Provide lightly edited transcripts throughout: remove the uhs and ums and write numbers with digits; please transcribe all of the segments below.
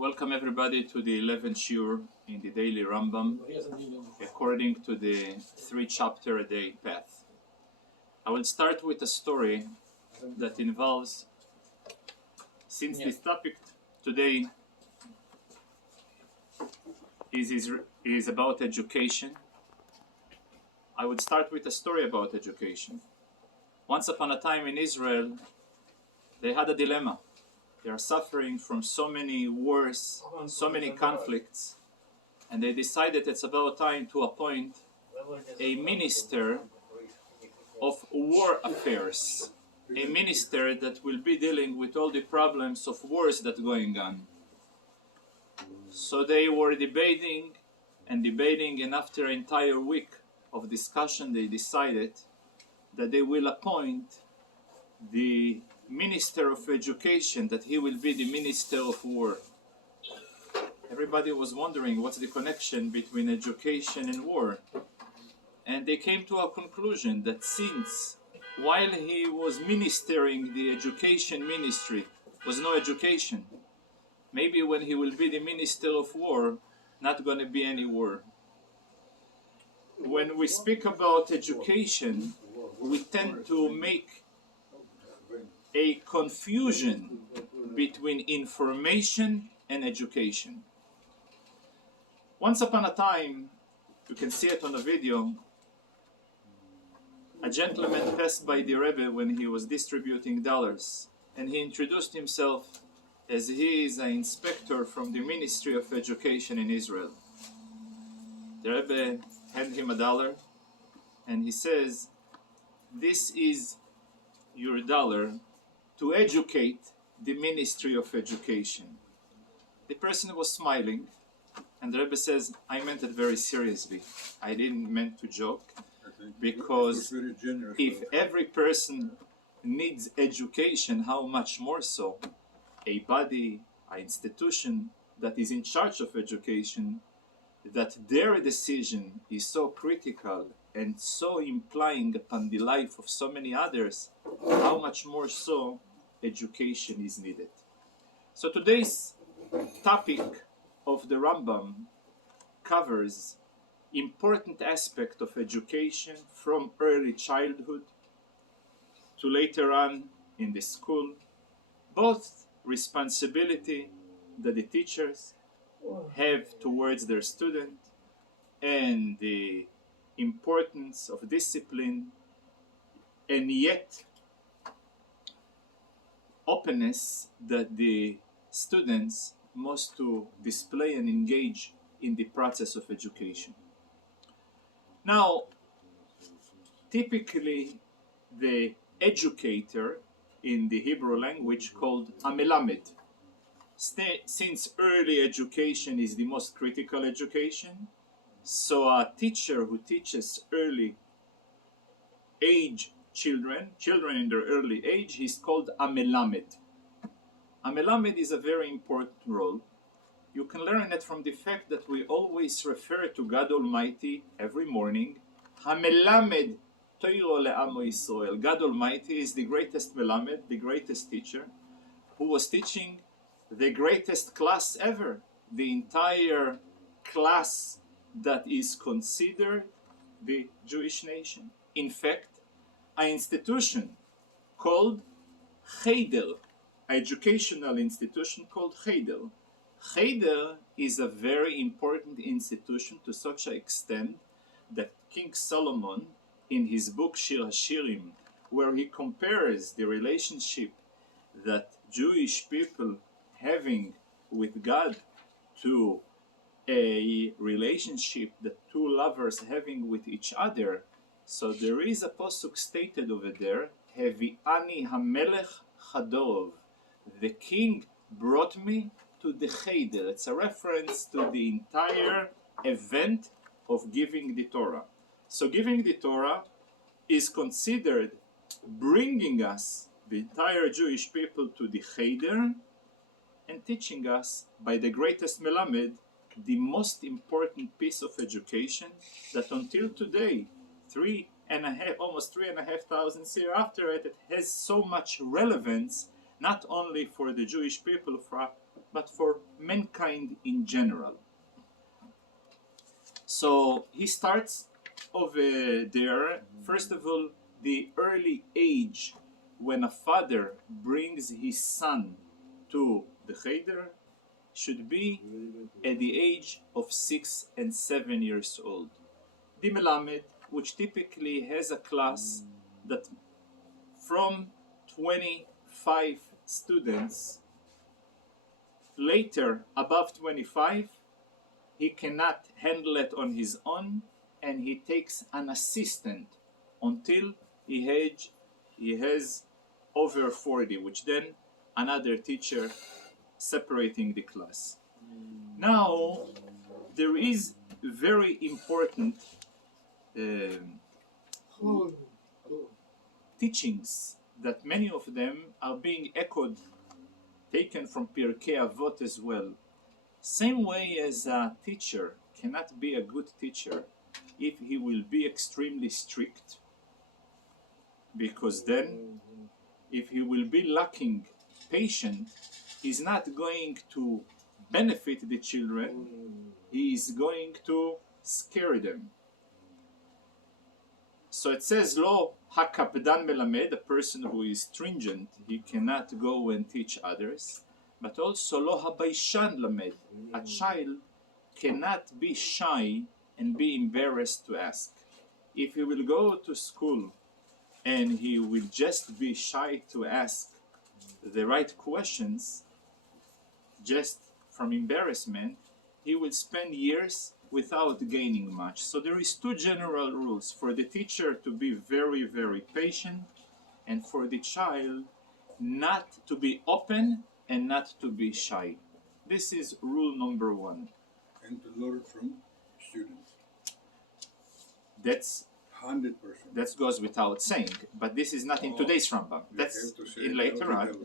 Welcome everybody to the 11th shiur in the daily Rambam, according to the 3-chapter a day path. I will start with a story that involves, since this topic today is about education, I would start with a story about education. Once upon a time in Israel, they had a dilemma. They are suffering from so many wars, so many conflicts, and they decided it's about time to appoint a minister of war affairs, a minister that will be dealing with all the problems of wars that are going on. So they were debating, and after an entire week of discussion, they decided that they will appoint the Minister of Education, that he will be the Minister of War. Everybody was wondering what's the connection between education and war. And they came to a conclusion that since while he was ministering the education ministry was no education, maybe when he will be the Minister of War, not going to be any war. When we speak about education, we tend to make a confusion between information and education. Once upon a time, you can see it on a video, a gentleman passed by the Rebbe when he was distributing dollars, and he introduced himself as he is an inspector from the Ministry of Education in Israel. The Rebbe handed him $1 and he says, "This is your dollar to educate the Ministry of Education." The person was smiling, and the Rebbe says, "I meant it very seriously. I didn't meant to joke, because if every person needs education, how much more so a body, an institution that is in charge of education, that their decision is so critical and so implying upon the life of so many others, how much more so education is needed." So today's topic of the Rambam covers important aspect of education from early childhood to later on in the school, both responsibility that the teachers have towards their student and the importance of discipline, and yet openness that the students must to display and engage in the process of education. Now, typically the educator in the Hebrew language called amelamed. Since early education is the most critical education, so a teacher who teaches early age children in their early age, he's called a melamed. A melamed is a very important role. You can learn it from the fact that we always refer to God Almighty every morning. HaMelamed Torah le'amo Yisrael. God Almighty is the greatest melamed, the greatest teacher, who was teaching the greatest class ever, the entire class that is considered the Jewish nation. In fact, an institution called Cheder, an educational institution called Cheder. Cheder is a very important institution to such an extent that King Solomon, in his book Shir HaShirim, where he compares the relationship that Jewish people having with God to a relationship that two lovers having with each other. So there is a pasuk stated over there, Hevi'ani hamelech chadorov. The king brought me to the Cheder. It's a reference to the entire event of giving the Torah. So giving the Torah is considered bringing us, the entire Jewish people, to the Cheder and teaching us by the greatest melamed, the most important piece of education that until today, almost 3,500 years after it has so much relevance, not only for the Jewish people, but for mankind in general. So he starts over there. First of all, the early age when a father brings his son to the Cheder should be at the age of 6 and 7 years old. The Melamed, which typically has a class that from 25 students, later above 25, he cannot handle it on his own, and he takes an assistant until he has over 40, which then another teacher separating the class. Now, there is very important teachings that many of them are being echoed, taken from Pirkei Avot as well. Same way as a teacher cannot be a good teacher if he will be extremely strict, because then if he will be lacking patience, he's not going to benefit the children, he is going to scare them. So it says, Lo hakapdan melamed, a person who is stringent, he cannot go and teach others. But also, Lo habaishan lamed, a child cannot be shy and be embarrassed to ask. If he will go to school and he will just be shy to ask the right questions, just from embarrassment, he will spend years without gaining much. So there is two general rules: for the teacher to be very, very patient, and for the child not to be open and not to be shy. This is rule number one. And to learn from students. That's 100%. that goes without saying, but this is not in today's Rambam. That's in later on.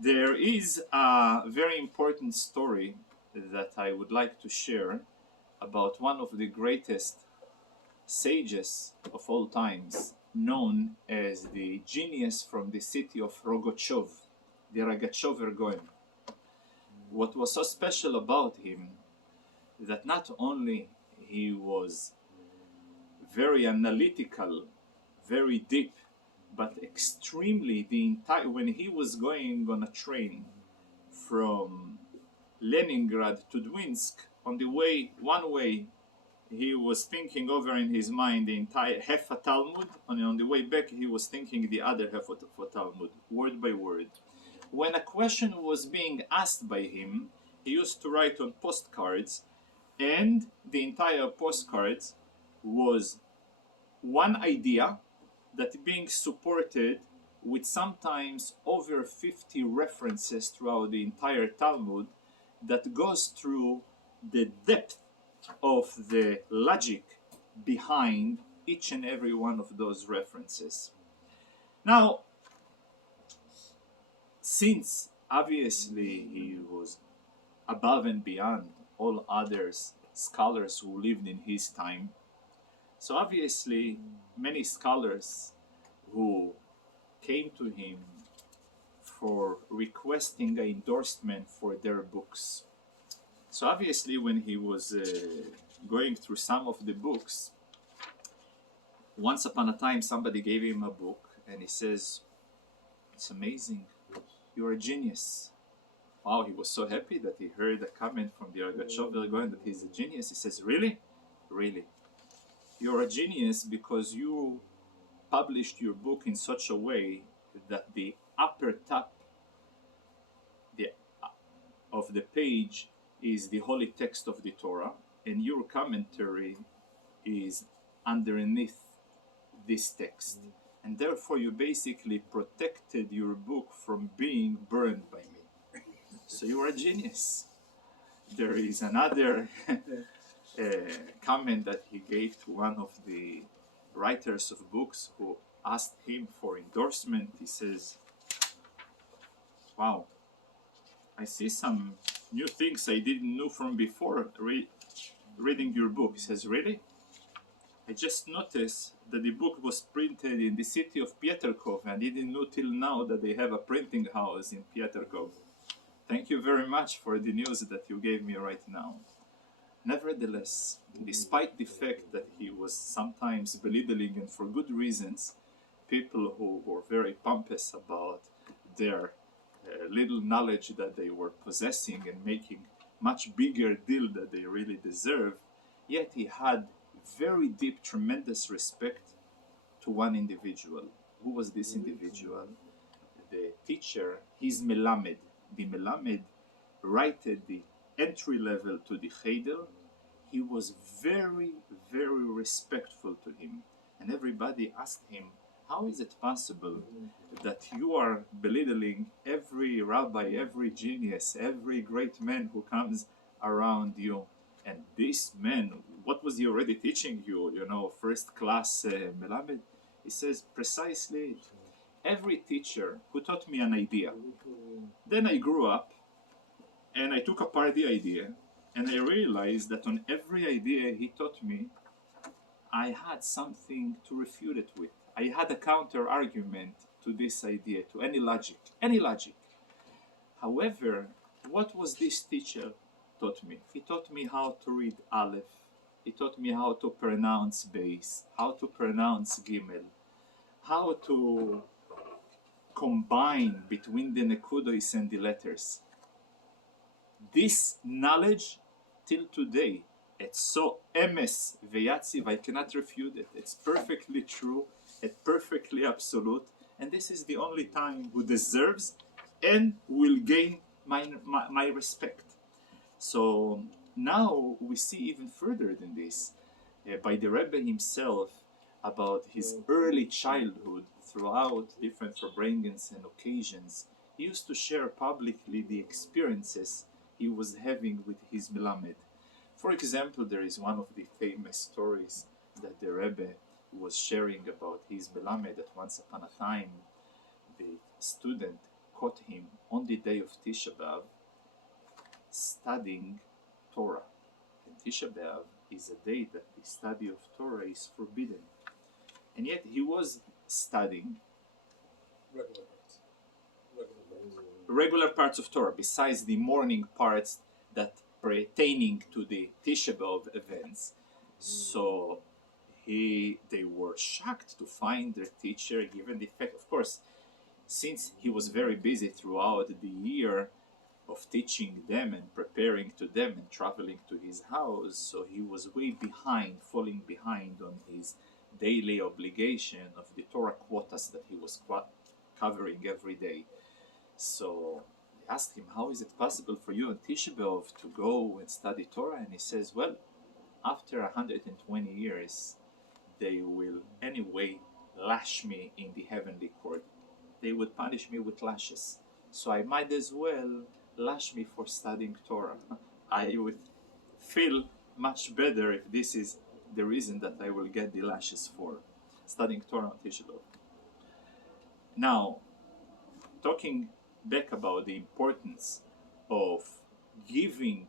There is a very important story that I would like to share about one of the greatest sages of all times, known as the genius from the city of Rogochov, the Rogochover Goem. What was so special about him that not only he was very analytical, very deep, but extremely when he was going on a train from Leningrad to Dwinsk, on the way, one way, he was thinking over in his mind the entire half a Talmud, and on the way back he was thinking the other half of a Talmud, word by word. When a question was being asked by him, he used to write on postcards, and the entire postcards was one idea that being supported with sometimes over 50 references throughout the entire Talmud that goes through the depth of the logic behind each and every one of those references. Now, since obviously he was above and beyond all others scholars who lived in his time, so obviously many scholars who came to him for requesting an endorsement for their books. So obviously when he was going through some of the books, once upon a time somebody gave him a book and he says, "It's amazing, you're a genius." Wow, he was so happy that he heard a comment from the Rogochover Goem that he's a genius. He says, "Really? Really? You're a genius because you published your book in such a way that the upper top of the page is the holy text of the Torah, and your commentary is underneath this text. And therefore you basically protected your book from being burned by me. So you are a genius." There is another comment that he gave to one of the writers of books who asked him for endorsement. He says, "Wow, I see some new things I didn't know from before reading your book." He says, "Really? I just noticed that the book was printed in the city of Pieterkov, and I didn't know till now that they have a printing house in Pieterkov." Thank you very much for the news that you gave me right now. Nevertheless, despite the fact that he was sometimes belittling, and for good reasons, people who were very pompous about their little knowledge that they were possessing and making much bigger deal that they really deserve, yet he had very deep, tremendous respect to one individual. Who was this individual? The teacher, his Melamed. The Melamed, right at the entry level to the Cheder, he was very, very respectful to him. And everybody asked him, how is it possible that you are belittling every rabbi, every genius, every great man who comes around you? And this man, what was he already teaching you? You know, first class Melamed? He says, precisely, every teacher who taught me an idea. Then I grew up and I took apart the idea and I realized that on every idea he taught me, I had something to refute it with. I had a counter argument to this idea, to any logic, any logic. However, what was this teacher taught me? He taught me how to read Aleph. He taught me how to pronounce Beis, how to pronounce Gimel, how to combine between the nekudos and the letters. This knowledge, till today, it's so emes v'yatziv, I cannot refute it. It's perfectly true, it's perfectly absolute, and this is the only time who deserves and will gain my respect. So now we see even further than this, by the Rebbe himself, about his early childhood throughout different Farbrengens and occasions. He used to share publicly the experiences he was having with his Melamed. For example, there is one of the famous stories that the Rebbe was sharing about his Melamed, that once upon a time the student caught him on the day of Tisha B'Av studying Torah. And Tisha B'Av is a day that the study of Torah is forbidden. And yet he was studying regular parts of Torah, besides the morning parts that pertaining to the Tisha B'Av events. So they were shocked to find their teacher, given the fact, of course, since he was very busy throughout the year of teaching them and preparing to them and traveling to his house, so he was way behind, falling behind on his daily obligation of the Torah quotas that he was covering every day. So they asked him, how is it possible for you on Tisha B'Av to go and study Torah? And he says, well, after 120 years, they will anyway lash me in the heavenly court. They would punish me with lashes. So I might as well lash me for studying Torah. I would feel much better if this is the reason that I will get the lashes for studying Torah on Tisha B'Av. Now, talking back about the importance of giving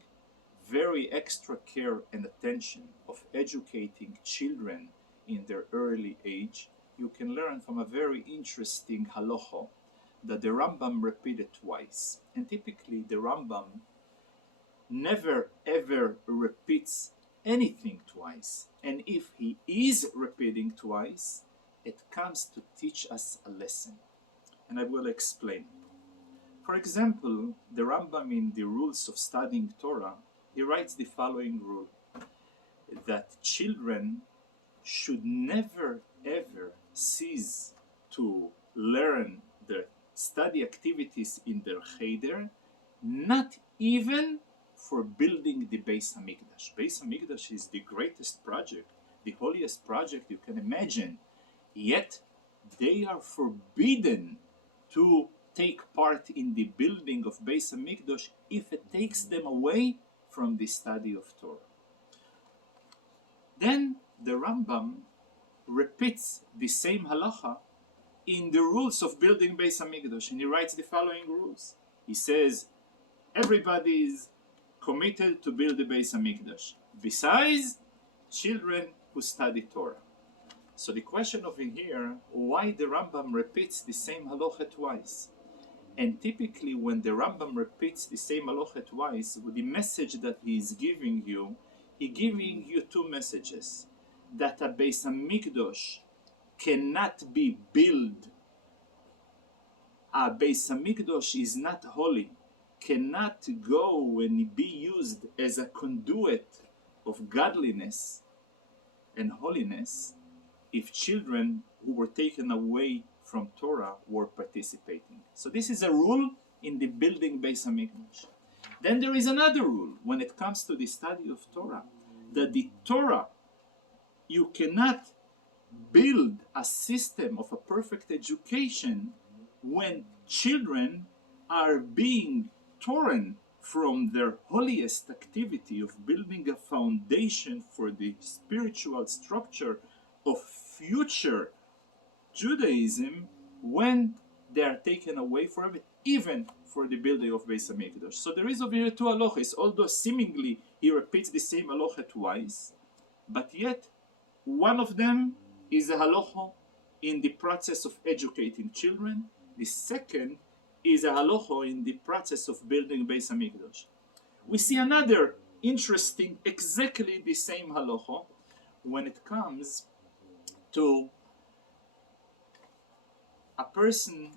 very extra care and attention of educating children in their early age, you can learn from a very interesting halacha that the Rambam repeated twice. And typically the Rambam never ever repeats anything twice. And if he is repeating twice, it comes to teach us a lesson. And I will explain. For example, the Rambam in the rules of studying Torah, he writes the following rule, that children should never ever cease to learn their study activities in their Cheder, not even for building the Beis Hamikdash. Beis Hamikdash is the greatest project, the holiest project you can imagine. Yet they are forbidden to take part in the building of Beis Hamikdash if it takes them away from the study of Torah. Then the Rambam repeats the same halacha in the rules of building Beis Hamikdash, and he writes the following rules. He says, everybody is committed to build the Beis Hamikdash, besides children who study Torah. So the question over here, why the Rambam repeats the same halacha twice? And typically when the Rambam repeats the same halacha twice, with the message that he is giving you, he giving you two messages. That a Beis HaMikdash cannot be built. A Beis HaMikdash is not holy, cannot go and be used as a conduit of godliness and holiness if children who were taken away from Torah were participating. So this is a rule in the building Beis HaMikdash. Then there is another rule when it comes to the study of Torah, that the Torah, you cannot build a system of a perfect education when children are being torn from their holiest activity of building a foundation for the spiritual structure of future Judaism when they are taken away from it, even for the building of Beis HaMikdash. So there is over here two halachas, although seemingly he repeats the same halacha twice, but yet one of them is a halacha in the process of educating children. The second is a halacha in the process of building Beis HaMikdash. We see another interesting, exactly the same halacha when it comes to a person.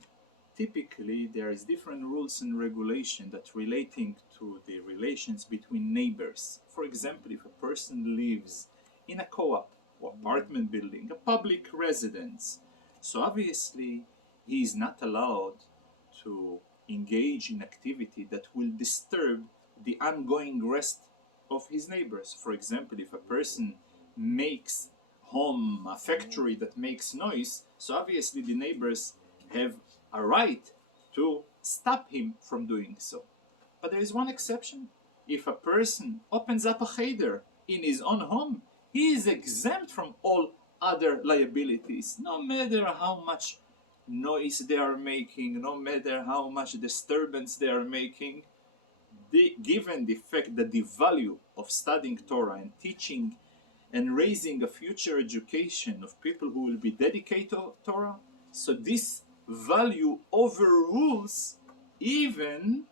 Typically, there is different rules and regulation that relating to the relations between neighbors. For example, if a person lives in a co-op or apartment building, a public residence, so obviously he is not allowed to engage in activity that will disturb the ongoing rest of his neighbors. For example, if a person makes home a factory that makes noise, so obviously the neighbors have a right to stop him from doing so. But there is one exception. If a person opens up a cheder in his own home, he is exempt from all other liabilities, no matter how much noise they are making, no matter how much disturbance they are making. Given the fact that the value of studying Torah and teaching and raising a future education of people who will be dedicated to Torah, so this value overrules even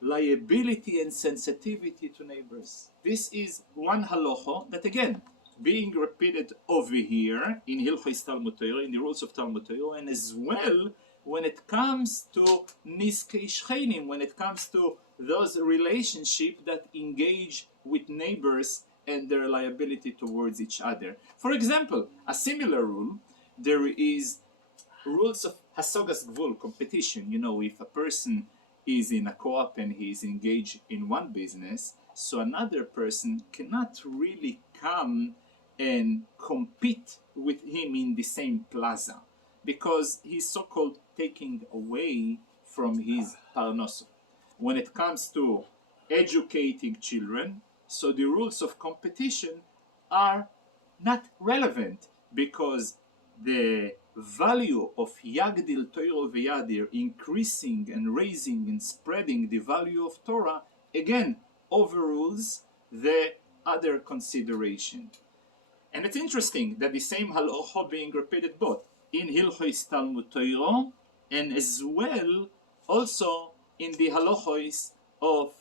liability and sensitivity to neighbors. This is one halacha that, again, being repeated over here in Hilchos Talmud Torah, in the rules of Talmud Torah, and as well when it comes to Niskei Shchenim, when it comes to those relationships that engage with neighbors and their liability towards each other. For example, a similar rule, there is rules of Hasogas Gvul, competition. You know, if a person is in a co-op and he is engaged in one business, so another person cannot really come and compete with him in the same plaza, because he's so-called taking away from his parnoso. When it comes to educating children, so the rules of competition are not relevant, because the value of Yagdil Torah V'Yadir, increasing and raising and spreading the value of Torah, again overrules the other consideration. And it's interesting that the same halacha being repeated both in Hilchos Talmud Torah and as well also in the halachos of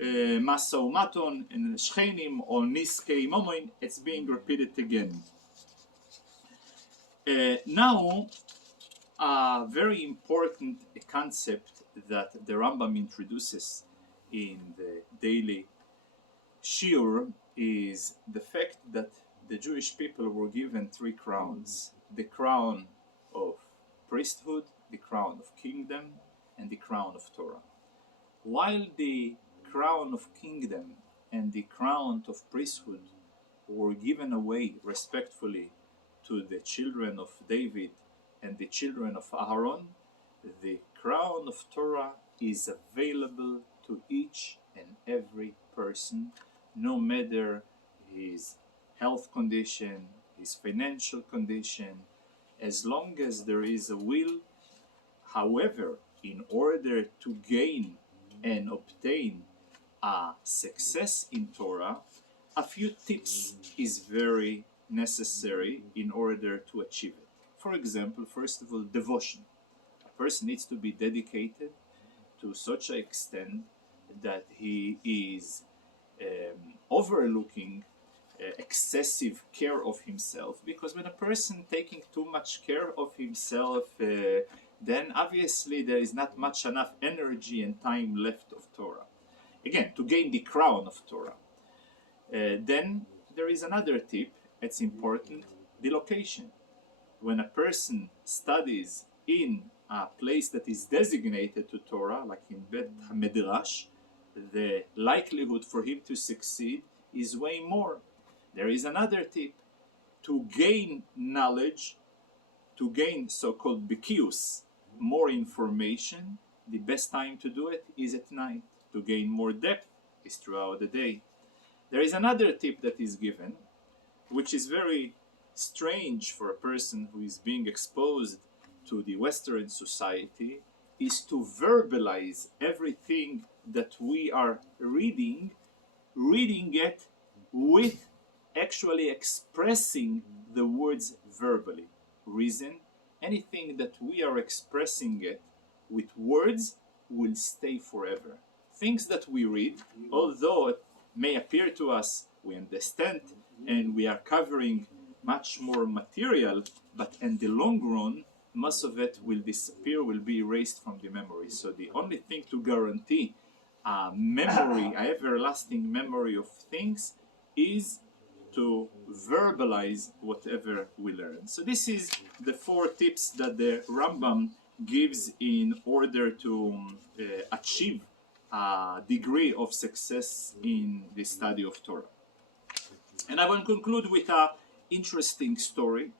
Maon Noam and Shchenim or Niskei Momoin. It's being repeated again. Now, a very important concept that the Rambam introduces in the daily shiur is the fact that the Jewish people were given three crowns: the crown of priesthood, the crown of kingdom, and the crown of Torah. While the crown of kingdom and the crown of priesthood were given away respectfully to the children of David and the children of Aaron, the crown of Torah is available to each and every person, no matter his health condition, his financial condition, as long as there is a will. However, in order to gain and obtain a success in Torah, a few tips is very necessary in order to achieve it. For example, first of all, devotion. A person needs to be dedicated to such an extent that he is overlooking excessive care of himself, because when a person taking too much care of himself, then obviously there is not much enough energy and time left of Torah. Again, to gain the crown of Torah. Then there is another tip, it's important, the location. When a person studies in a place that is designated to Torah, like in Bet HaMedrash, the likelihood for him to succeed is way more. There is another tip, to gain knowledge, to gain so-called bikius, more information, the best time to do it is at night. To gain more depth is throughout the day. There is another tip that is given, which is very strange for a person who is being exposed to the Western society, is to verbalize everything that we are reading it with actually expressing the words verbally. Reason, anything that we are expressing it with words will stay forever. Things that we read, although it may appear to us we understand and we are covering much more material, but in the long run, most of it will disappear, will be erased from the memory. So the only thing to guarantee a memory, a everlasting memory of things, is to verbalize whatever we learn. So this is the 4 tips that the Rambam gives in order to achieve a degree of success in the study of Torah. And I will conclude with an interesting story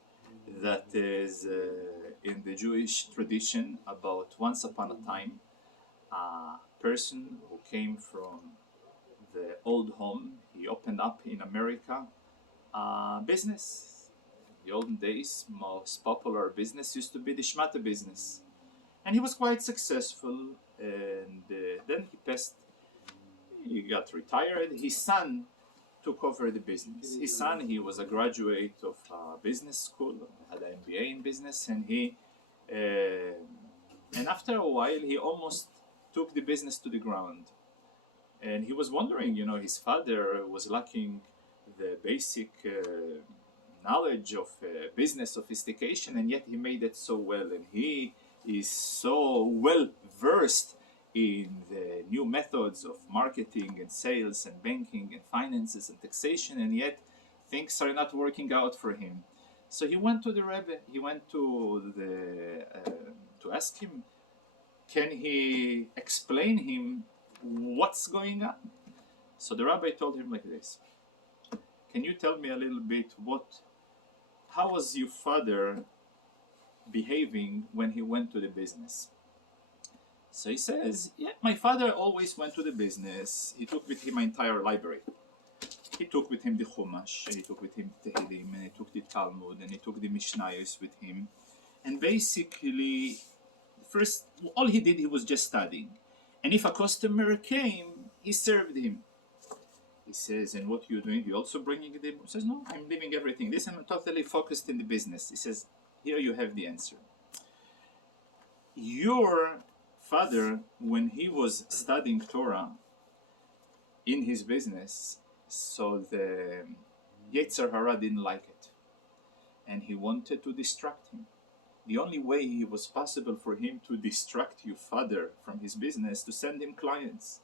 that is in the Jewish tradition about once upon a time a person who came from the old home. He opened up in America a business. In the olden days, most popular business used to be the shmata business. And he was quite successful, and then he passed, he got retired. His son took over the business. His son, he was a graduate of business school, had an MBA in business, and and after a while, he almost took the business to the ground. And he was wondering, his father was lacking the basic knowledge of business sophistication, and yet he made it so well, and he is so well versed in the new methods of marketing and sales and banking and finances and taxation, and yet things are not working out for him. So he went to the Rebbe, he went to ask him, can he explain him what's going on? So the rabbi told him like this: can you tell me a little bit how was your father behaving when he went to the business? So he says, yeah, my father always went to the business. He took with him my entire library. He took with him the Chumash, and he took with him Tehillim, and he took the Talmud, and he took the Mishnayos with him. And basically, first, all he did, he was just studying. And if a customer came, he served him. He says, and what you doing? You also bringing the... He says, no, I'm leaving everything. This, I'm totally focused in the business. He says, here you have the answer. Your father, when he was studying Torah in his business, so the Yetzer Hara didn't like it. And he wanted to distract him. The only way it was possible for him to distract your father from his business, to send him clients.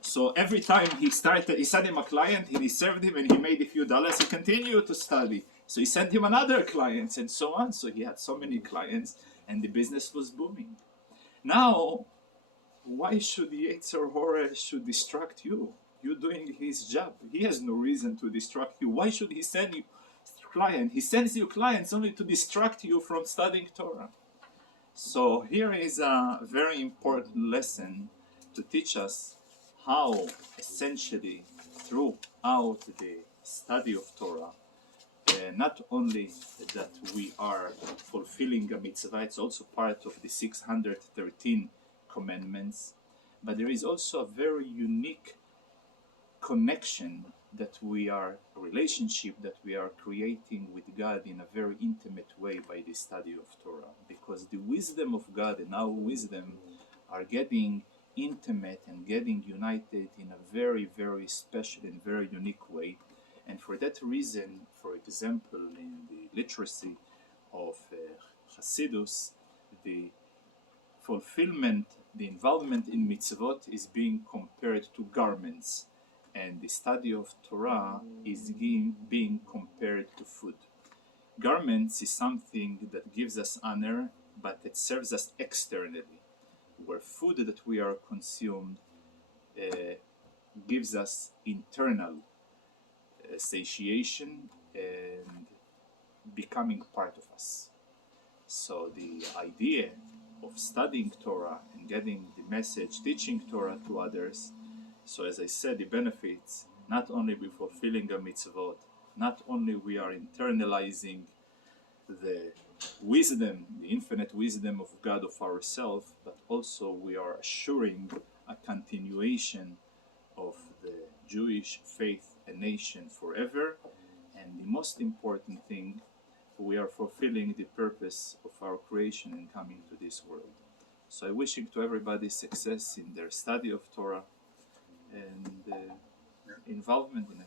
So every time he sent him a client, he served him, and he made a few dollars, he continued to study. So he sent him another client, and so on. So he had so many clients, and the business was booming. Now, why should the Yetzer Hara should distract you? You're doing his job. He has no reason to distract you. Why should he send you client? He sends you clients only to distract you from studying Torah. So here is a very important lesson to teach us how essentially throughout the study of Torah, not only that we are fulfilling a mitzvah, it's also part of the 613 commandments, but there is also a very unique connection that we are a relationship that we are creating with God in a very intimate way by the study of Torah, because the wisdom of God and our wisdom are getting intimate and getting united in a very, very special and very unique way. And for that reason, for example, in the literacy of Hasidus, the fulfillment, the involvement in mitzvot is being compared to garments, and the study of Torah is being compared to food. Garments is something that gives us honor, but it serves us externally, where food that we are consumed gives us internal satiation and becoming part of us. So the idea of studying Torah and getting the message, teaching Torah to others, so as I said, the benefits, not only we fulfilling a mitzvot, not only we are internalizing the wisdom, the infinite wisdom of God of ourselves, but also we are assuring a continuation of the Jewish faith and nation forever. And the most important thing, we are fulfilling the purpose of our creation and coming to this world. So I wishing to everybody success in their study of Torah and involvement in it.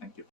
Thank you.